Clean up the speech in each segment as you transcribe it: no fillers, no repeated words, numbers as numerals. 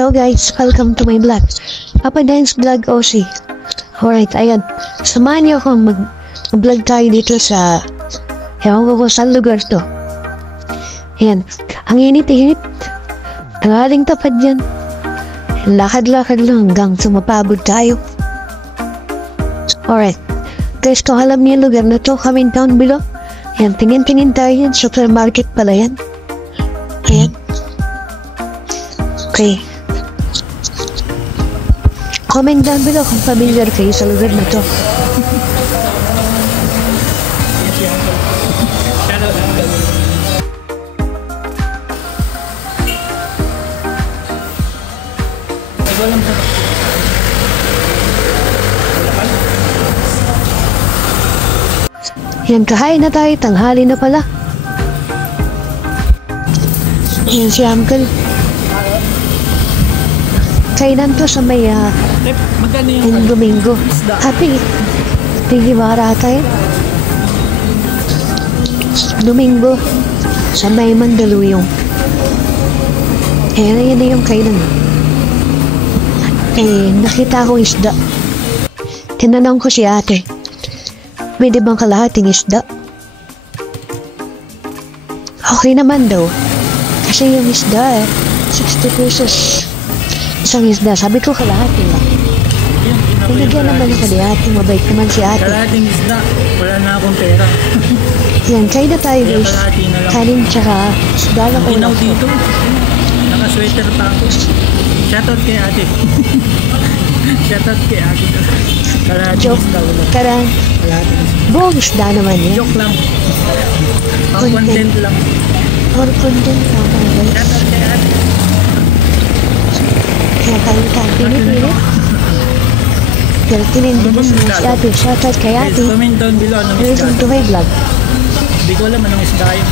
Hello guys, welcome to my vlog. Papa Dance Vlog OC. Alright, ayan. Samahan niyo akong mag-vlog tayo dito sa ewan ko kung saan lugar to. Ayan, ang init-init. Ang aling tapad yan. Lakad-lakad lang hanggang sumapabod tayo. Alright. Guys, kung alam niyo yung lugar na to, comment down below. Ayan, tingin-tingin tayo yan. Supermarket pala yan. Ayan. Okay. Comment down below kung familiar kayo sa lugar na to. Yan, kahain na tayo. Tanghali na pala. Yan si Uncle. Kainan to sa may yung Domingo. Happy. Tingin mara tayo. Domingo. Sa may Mandaluyong. Yan na yung kainan. Nakita ko isda. Tinanong ko si ate, pwede bang kalahating isda? Okay naman daw. Kasi yung isda 60 pesos. Isang isda. Sabi ko kalahati lang. Pinigyan naman yung kalahati. Mabait naman si ate. Kalahating isda. Wala na akong pera. Yan. Kain na tayo guys. Kanin tsaka isda lang ko. Pinaw dito. Naka-sweater pa ako. Shoutout kay ate. Shoutout kay ate. Joke. Karang. Buong isda naman yan. Joke lang. Content lang. For content lang. Shoutout kay ate. Kaya tayo pinipili. Pero tinindi mo si ate. Shoutout kay ate. Comment down below anong isda. Listen to my vlog. Hindi ko alam anong isda yun.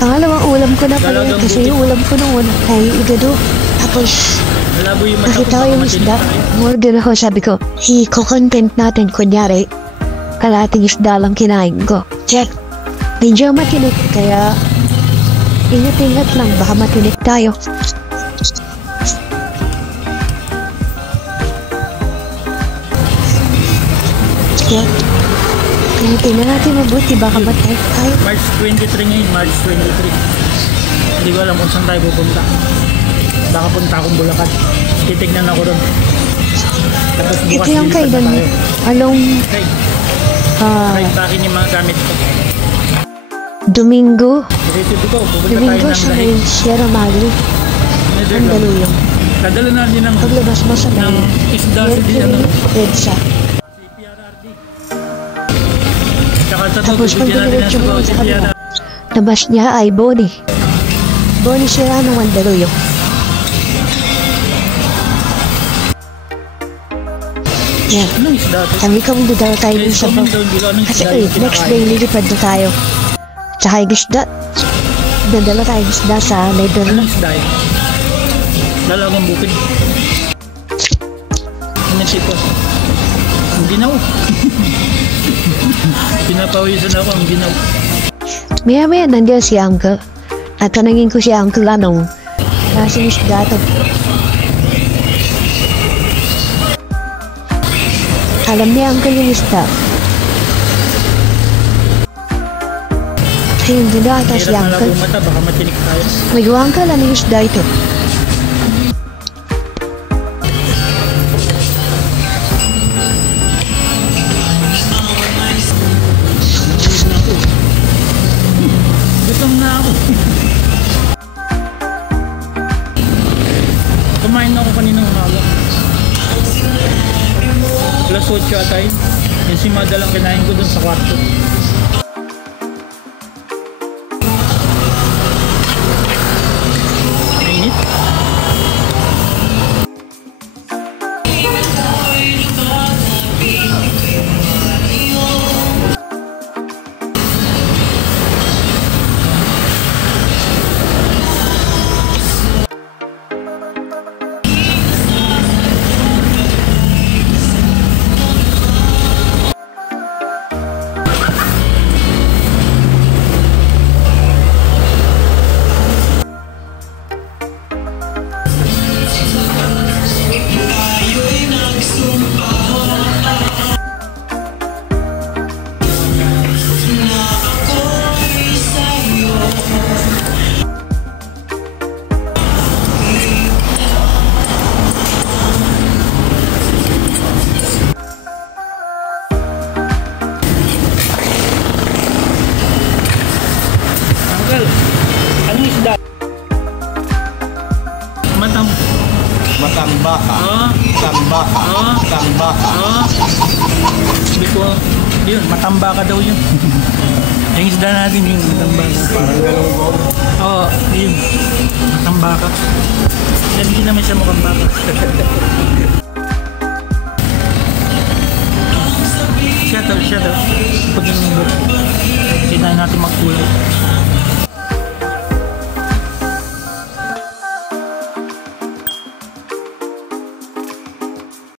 Pangalawang ulam ko na pala yun. Kasi yung ulam ko nung una ay igado. Tapos nakita ko yung isda. Order ako. Sabi ko, i-content natin. Kunyari, kalating isda lang kinain ko. Check. Medyo matinik. Kaya ingat-ingat lang. Baka matinik tayo. Check. Kaya tingnan natin mabuti. Baka matay tayo. March 23 ngayon. March 23. Hindi ko alam kung saan tayo pupunta. Baka punta akong Bulacan. Titignan ako doon. Tapos bukas ito yung kailan mo. Along packing yung mga gamit ko. Domingo. Dito ko, pupunta Domingo tayo ng sa Lahig. may Sierra Madre. Mandaluyong. Dadala natin ng Paglabas mo sa may isda sa di ano. Redsa. PRRD. Tsaka sa to, Tapos pag bigyan natin ng diniretso mo sabaw si sa kanila, PRRD. labas niya ay Boni. Boni Serrano Mandaluyong. Yan. Anong isda to? Sabi ko mong dudala tayo ng Guys, sabaw. comment down below anong Kasi isda yung next kinakain. day lilipad na tayo. Tsaka yung isda. Dadala tayo ng isda sa Netherlands. Anong isda yun? Lalagang bukid. Sinasipos. Ang ginaw. Pinapawisan ako ang ginaw. Maya-maya nandiyan si Uncle. At tanangin ko si Uncle anong nasa isda to. Alam niya Uncle yung isda. Ayun, din na ata si Hirap na lang Uncle. bumata, baka matinik tayo. May Uncle, ano yung isda ito? Gutom na ako. Kumain ako kaninang umaga. Plus 8 atay. Yung si Mada lang kinain ko dun sa kwarto. Mainit. Tambaka. Oh. Tambaka. Oh. Tambaka. Oo. Sabi ko, yun, matambaka daw yun. Yung isda natin yung matambaka. Parang ganun ko. Oo, yun. Matambaka. Hindi naman siya mukhang baka. Siya to. Pag yung kailangan natin magkulay.